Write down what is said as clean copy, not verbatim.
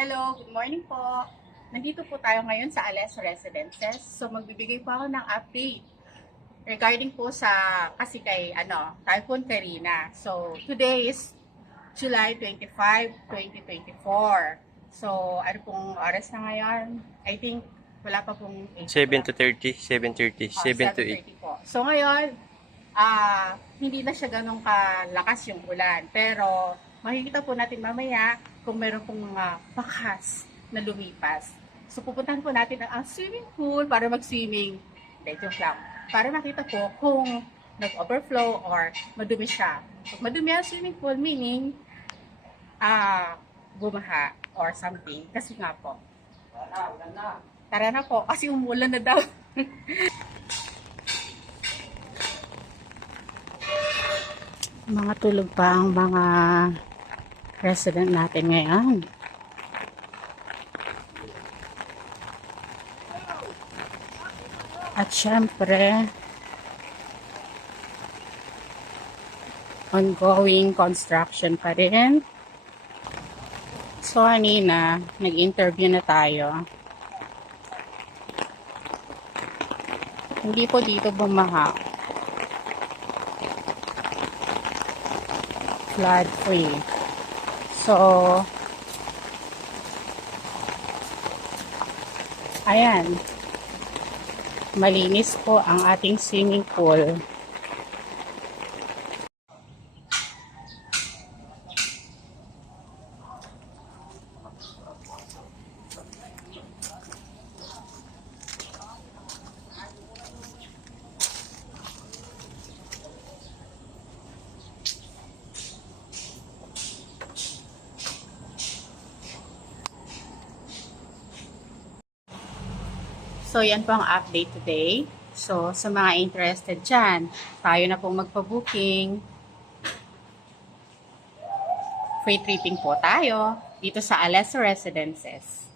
Hello, good morning po. Nandito po tayo ngayon sa Ales Residences. So magbibigay po ako ng update regarding po sa kasi kay Typhoon Karina. So today is July 25, 2024. So ano pong oras na ngayon? I think wala pa pong 8 7 to 30, 7:30, 7 to 8. 7:30 po. So ngayon, hindi na siya ganun kalakas yung ulan. Pero makikita po natin mamaya kung meron pong bakas na lumipas. So pupuntahan po natin ang swimming pool para mag-swimming. Hindi, joke lang. Para makita po kung nag-overflow or madumi siya. Pag madumi ang swimming pool, meaning bumaha or something. Kasi nga po. Tara na po, kasi umulan na daw. Mga tulog pa ang mga resident natin ngayon. At syempre, ongoing construction pa rin. So, kanina, nag-interview na tayo. Hindi po dito bumaha. Flood free. So, ayan. Malinis po ang ating swimming pool. So, yan po ang update today. So, sa mga interested dyan, tayo na pong magpa-booking. Free tripping po tayo dito sa Ales Residences.